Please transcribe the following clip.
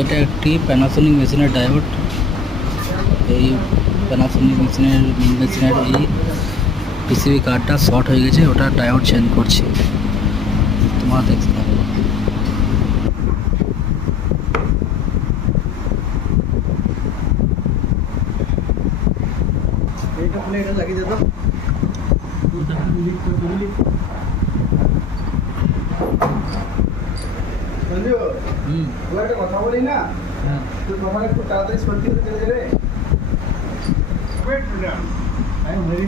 এটা একটি প্যানাসোনিক মেশিনের ডায়োড। এই প্যানাসোনিক মেশিনের এই পিসিবি কার্ডটা শর্ট হয়ে গেছে, ওটা ডায়োড চেঞ্জ করছি। তোমার দেখতে থাকো। এইটা খুলে এটা লাগিয়ে দে তো। সঞ্জু, তোর একটা কথা বলি না? তুই তোমার একটু তাড়াতাড়ি সর্দি হতে চলে যাবে। আমি মরে